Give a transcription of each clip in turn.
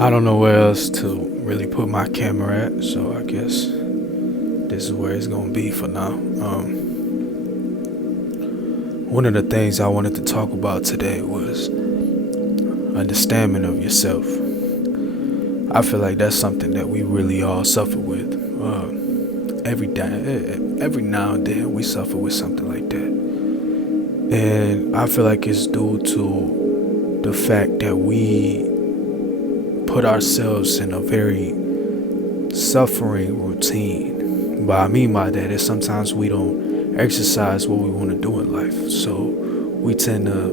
I don't know where else to really put my camera at, so I guess this is where it's gonna be for now. One of the things I wanted to talk about today was understanding of yourself. I feel like that's something that we really all suffer with. Every day, every now and then, we suffer with something like that, and I feel like it's due to the fact that we put ourselves in a very suffering routine. What I mean by that is sometimes we don't exercise what we want to do in life. So we tend to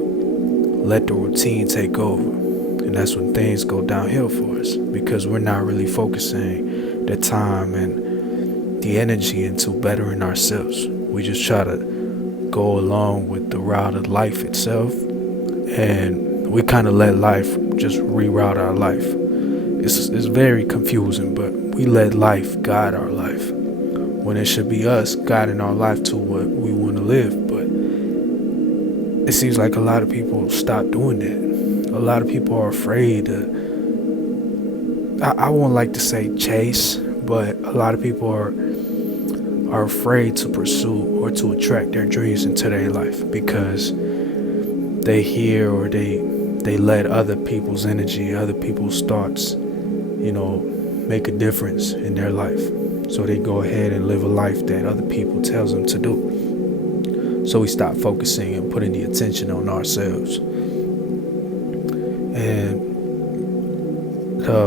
let the routine take over. And that's when things go downhill for us because we're not really focusing the time and the energy into bettering ourselves. We just try to go along with the route of life itself, and we kind of let life just reroute our life. It's very confusing, but we let life guide our life when it should be us guiding our life to what we want to live. But it seems like a lot of people stop doing that. A lot of people are afraid to, I won't like to say chase, but a lot of people are afraid to pursue or to attract their dreams into their life because they hear or they let other people's energy, other people's thoughts, make a difference in their life. So they go ahead and live a life that other people tells them to do. So we stop focusing and putting the attention on ourselves. And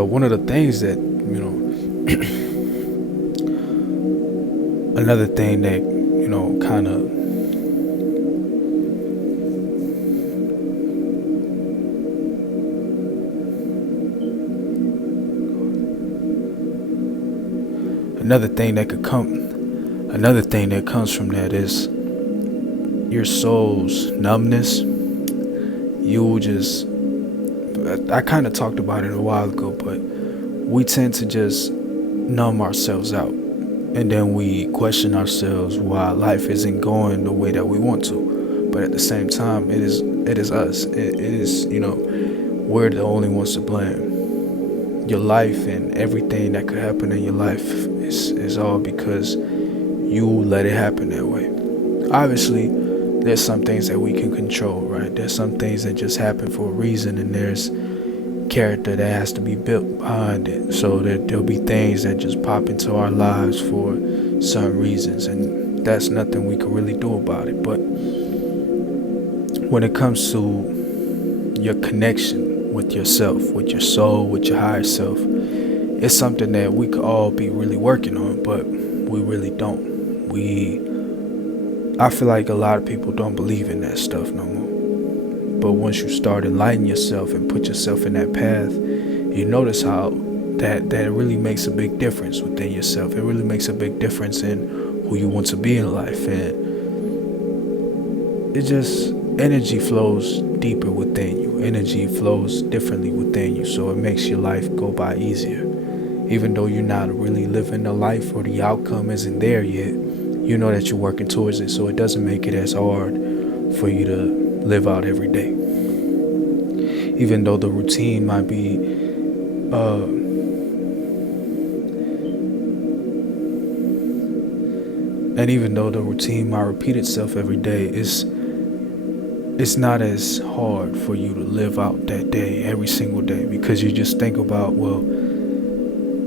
one of the things that, another thing that, kind of another thing that comes from that is your soul's numbness. I kind of talked about it a while ago, but we tend to just numb ourselves out, and then we question ourselves why life isn't going the way that we want to. But at the same time, it is us. It is, we're the only ones to blame. Your life and everything that could happen in your life is all because you let it happen that way. Obviously, there's some things that we can control, right? There's some things that just happen for a reason, and there's character that has to be built behind it. So that there'll be things that just pop into our lives for certain reasons, and that's nothing we can really do about it. But when it comes to your connection with yourself, with your soul, with your higher self, it's something that we could all be really working on, but we really don't. I feel like a lot of people don't believe in that stuff no more. But once you start enlightening yourself and put yourself in that path, you notice how that really makes a big difference within yourself. It really makes a big difference in who you want to be in life, and it just energy flows deeper within you. Energy flows differently within you, so it makes your life go by easier. Even though you're not really living the life or the outcome isn't there yet, you know that you're working towards it, so it doesn't make it as hard for you to live out every day. Even though the routine might be and even though the routine might repeat itself every day, it's not as hard for you to live out that day every single day, because you just think about, well,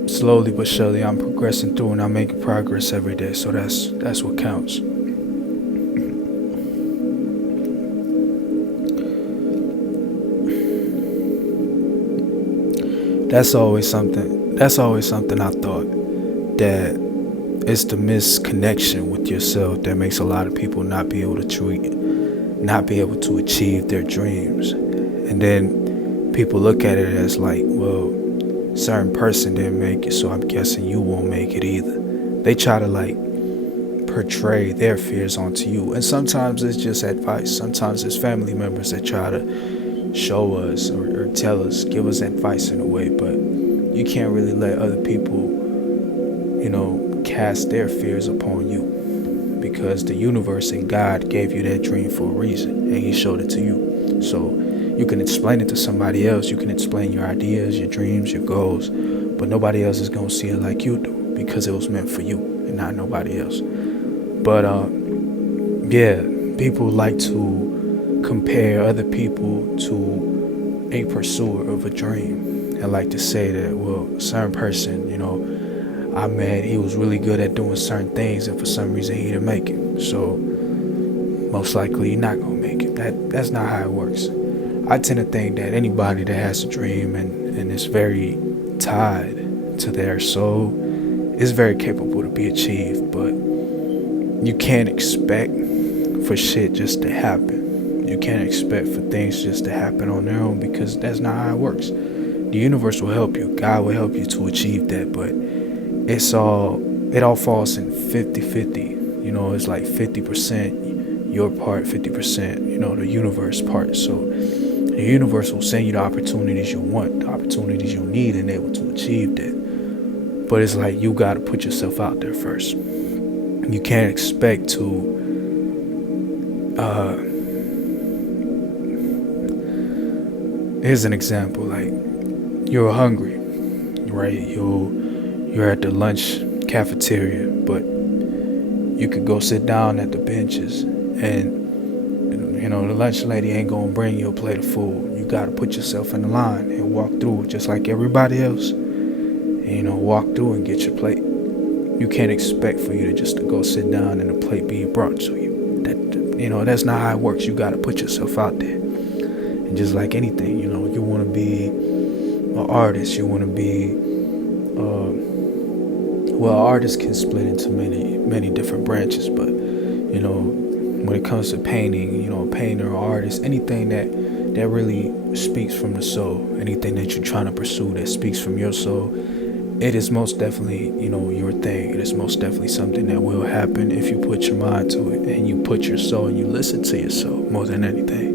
slowly but surely I'm progressing through and I'm making progress every day, so that's what counts. That's always something I thought, that it's the misconnection with yourself that makes a lot of people not be able to achieve their dreams. And then people look at it as like, well, certain person didn't make it, so I'm guessing you won't make it either. They try to portray their fears onto you, and sometimes it's just advice. Sometimes it's family members that try to show us or tell us, give us advice in a way, but you can't really let other people, cast their fears upon you, because the universe and God gave you that dream for a reason, and He showed it to you. So You can explain it to somebody else. You can explain your ideas, your dreams, your goals, but nobody else is gonna see it like you do because it was meant for you and not nobody else. But yeah, people like to compare other people to a pursuer of a dream, and like to say that, well, a certain person, I met, he was really good at doing certain things, and for some reason he didn't make it. So most likely you're not gonna make it. That's not how it works. I tend to think that anybody that has a dream and is very tied to their soul is very capable to be achieved, but you can't expect for shit just to happen. You can't expect for things just to happen on their own, because that's not how it works. The universe will help you. God will help you to achieve that, but it all falls in 50-50. It's like 50% your part, 50%, the universe part. So the universe will send you the opportunities you want, the opportunities you need, and able to achieve that. But it's like you got to put yourself out there first. You can't expect to here's an example. Like, you're hungry, right? You're at the lunch cafeteria, but you could go sit down at the benches, and the lunch lady ain't gonna bring you a plate of food. You gotta put yourself in the line and walk through just like everybody else, and walk through and get your plate. You can't expect for you to just to go sit down and a plate be brought to you. That's not how it works. You gotta put yourself out there. And just like anything, you want to be an artist. You want to be artists can split into many different branches, but when it comes to painting, a painter or artist, anything that really speaks from the soul, anything that you're trying to pursue that speaks from your soul, it is most definitely your thing. It is most definitely something that will happen if you put your mind to it and you put your soul and you listen to your soul more than anything.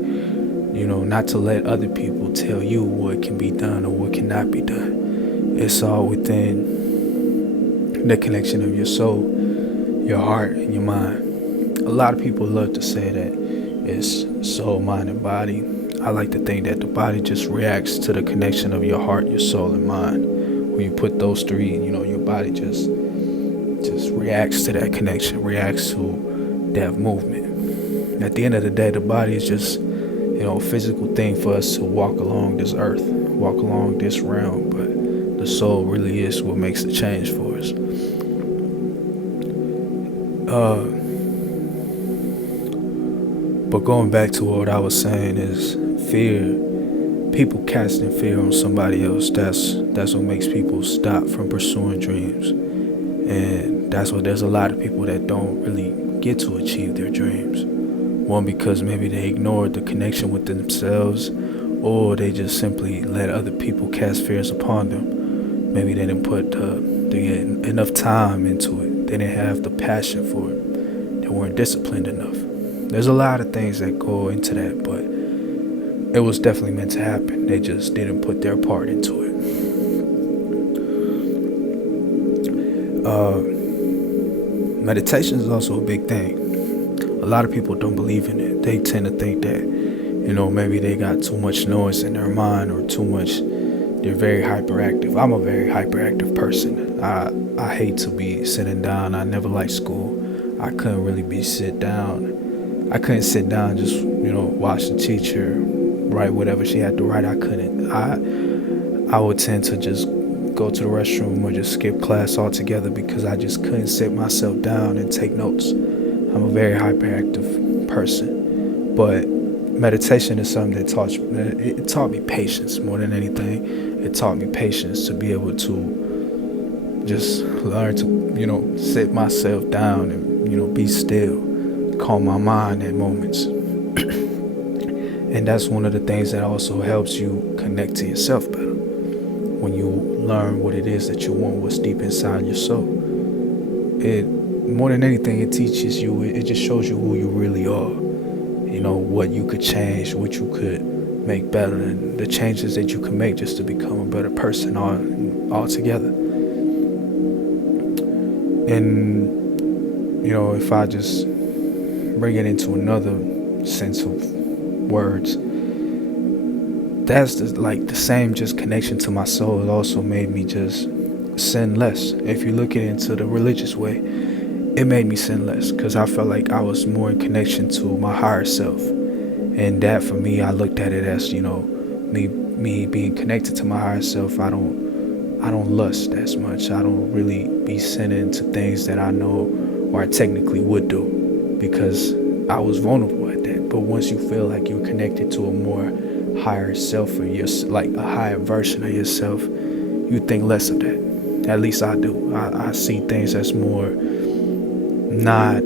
Not to let other people tell you what can be done or what cannot be done. It's all within the connection of your soul, your heart, and your mind. A lot of people love to say that it's soul, mind, and body. I like to think that the body just reacts to the connection of your heart, your soul, and mind. When you put those three, your body just reacts to that connection, reacts to that movement. At the end of the day, the body is just a physical thing for us to walk along this earth, walk along this realm, but the soul really is what makes the change for us. But going back to what I was saying is fear. People casting fear on somebody else, that's what makes people stop from pursuing dreams. And that's what there's a lot of people that don't really get to achieve their dreams. One, because maybe they ignored the connection with themselves, or they just simply let other people cast fears upon them. Maybe they didn't put enough time into it. They didn't have the passion for it. They weren't disciplined enough. There's a lot of things that go into that, but it was definitely meant to happen. They just didn't put their part into it. Meditation is also a big thing. A lot of people don't believe in it. They tend to think that, maybe they got too much noise in their mind or they're very hyperactive. I'm a very hyperactive person. I hate to be sitting down. I never liked school. I couldn't really sit down. I couldn't sit down, just, watch the teacher write whatever she had to write. I couldn't. I would tend to just go to the restroom or just skip class altogether because I just couldn't sit myself down and take notes. I'm a very hyperactive person, but meditation is something that taught me patience more than anything. It taught me patience to be able to just learn to, sit myself down and, be still, calm my mind at moments. And that's one of the things that also helps you connect to yourself better. When you learn what it is that you want, what's deep inside your soul. More than anything, it teaches you, it just shows you who you really are. What you could change, what you could make better, and the changes that you can make just to become a better person altogether. And, if I just bring it into another sense of words, that's like the same just connection to my soul. It also made me just sin less. If you look at it into the religious way, it made me sin less because I felt like I was more in connection to my higher self. And that for me, I looked at it as, me being connected to my higher self. I don't lust as much. I don't really be sinning to things that I know or I technically would do because I was vulnerable at that. But once you feel like you're connected to a more higher self or like a higher version of yourself, you think less of that. At least I do. I see things as more not,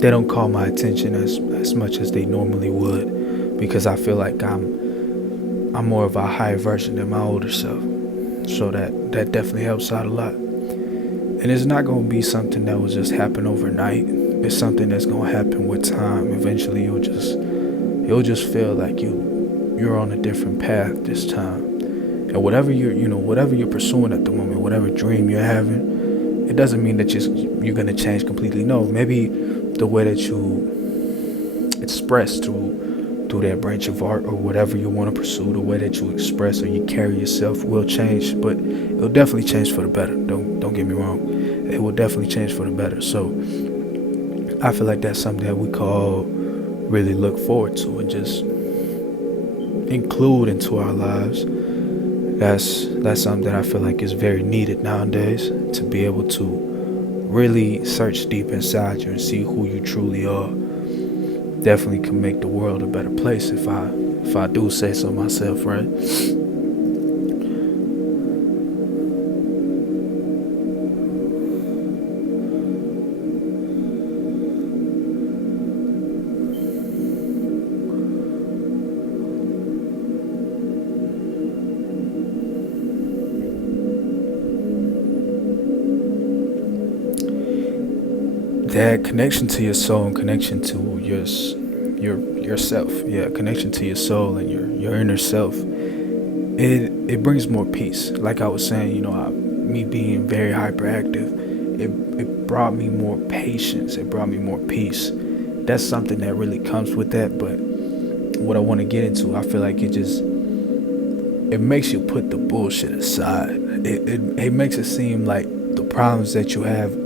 they don't call my attention as much as they normally would because I feel like I'm more of a higher version than my older self. So that definitely helps out a lot. And it's not going to be something that will just happen overnight. It's something that's going to happen with time. Eventually you'll just feel like you're on a different path this time. And whatever you're pursuing at the moment, whatever dream you're having, it doesn't mean that you're going to change completely. No, maybe the way that you express through that branch of art or whatever you want to pursue, the way that you express or you carry yourself will change, but it'll definitely change for the better. Don't get me wrong. It will definitely change for the better. So I feel like that's something that we can all really look forward to and just include into our lives. That's something that I feel like is very needed nowadays, to be able to really search deep inside you and see who you truly are. Definitely can make the world a better place if I do say so myself, right? That connection to your soul and connection to yourself, yeah, connection to your soul and your inner self, it brings more peace. Like I was saying, me being very hyperactive, it brought me more patience. It brought me more peace. That's something that really comes with that. But what I want to get into, I feel like it makes you put the bullshit aside. It makes it seem like the problems that you have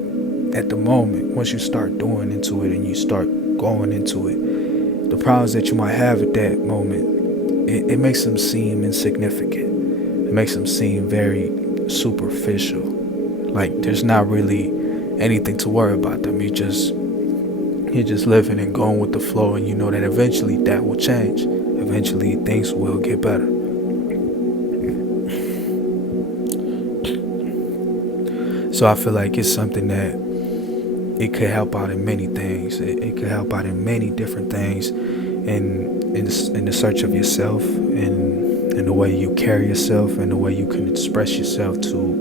at the moment, once you start doing into it and you start going into it, the problems that you might have at that moment, it makes them seem insignificant. It makes them seem very superficial. Like there's not really anything to worry about them. You're just living and going with the flow, and you know that eventually that will change. Eventually things will get better. So I feel like it's something that it could help out in many things. It could help out in many different things, in the search of yourself, in the way you carry yourself, and the way you can express yourself through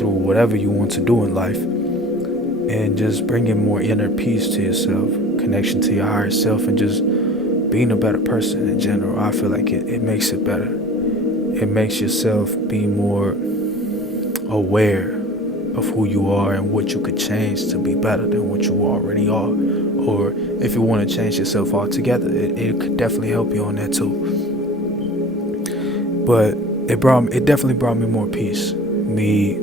whatever you want to do in life, and just bringing more inner peace to yourself, connection to your higher self, and just being a better person in general. I feel like it makes it better. It makes yourself be more aware of who you are and what you could change to be better than what you already are. Or if you want to change yourself altogether, it could definitely help you on that too. But it definitely brought me more peace. The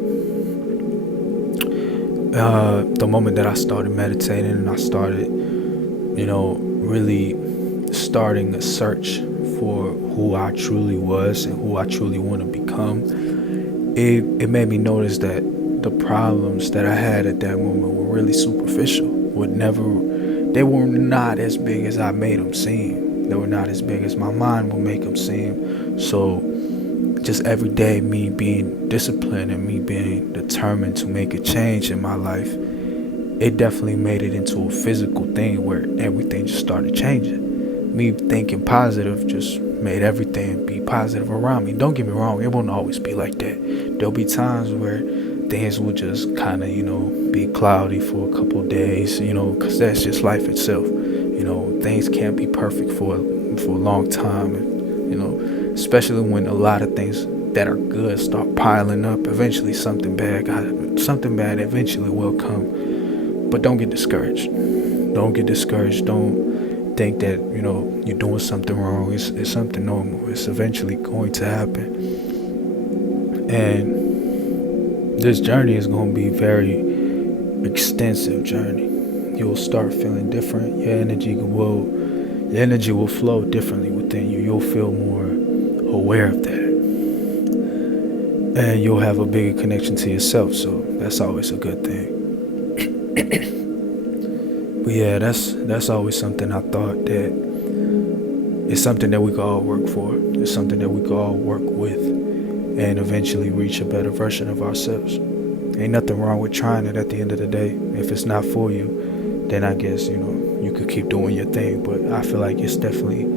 moment that I started meditating and I started, really starting a search for who I truly was and who I truly want to become, it made me notice that the problems that I had at that moment were really superficial. They were not as big as I made them seem. They were not as big as my mind will make them seem. So just every day, me being disciplined and me being determined to make a change in my life, it definitely made it into a physical thing where everything just started changing. Me thinking positive just made everything be positive around me. Don't get me wrong, it won't always be like that. There'll be times where things will just kind of, be cloudy for a couple of days, because that's just life itself. Things can't be perfect for a long time, especially when a lot of things that are good start piling up. Eventually something bad eventually will come. But don't get discouraged. Don't think that, you're doing something wrong. It's something normal. It's eventually going to happen. And this journey is going to be very extensive journey. You'll start feeling different. Your energy will flow differently within you. You'll feel more aware of that. And you'll have a bigger connection to yourself. So that's always a good thing. But yeah, that's always something I thought that it's something that we could all work for. It's something that we could all work with and eventually reach a better version of ourselves. Ain't nothing wrong with trying it at the end of the day. If it's not for you, then I guess, you could keep doing your thing. But I feel like it's definitely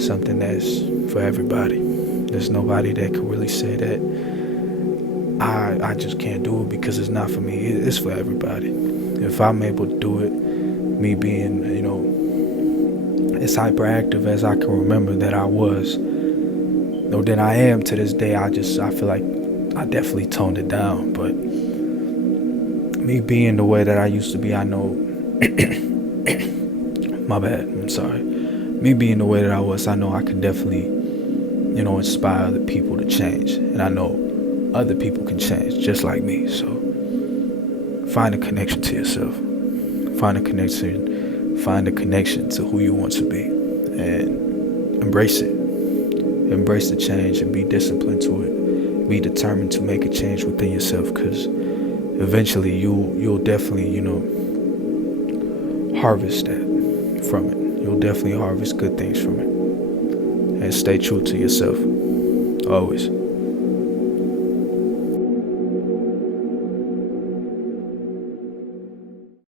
something that's for everybody. There's nobody that could really say that I just can't do it because it's not for me. It's for everybody. If I'm able to do it, me being, as hyperactive as I can remember that I was, or that I am to this day, I feel like I definitely toned it down. But me being the way that I used to be, I know, my bad, I'm sorry. Me being the way that I was, I know I can definitely, inspire other people to change. And I know other people can change just like me. So find a connection to yourself. Find a connection to who you want to be, and embrace it. Embrace the change and be disciplined to it. Be determined to make a change within yourself, because eventually you'll definitely, harvest that from it. You'll definitely harvest good things from it. And stay true to yourself. Always.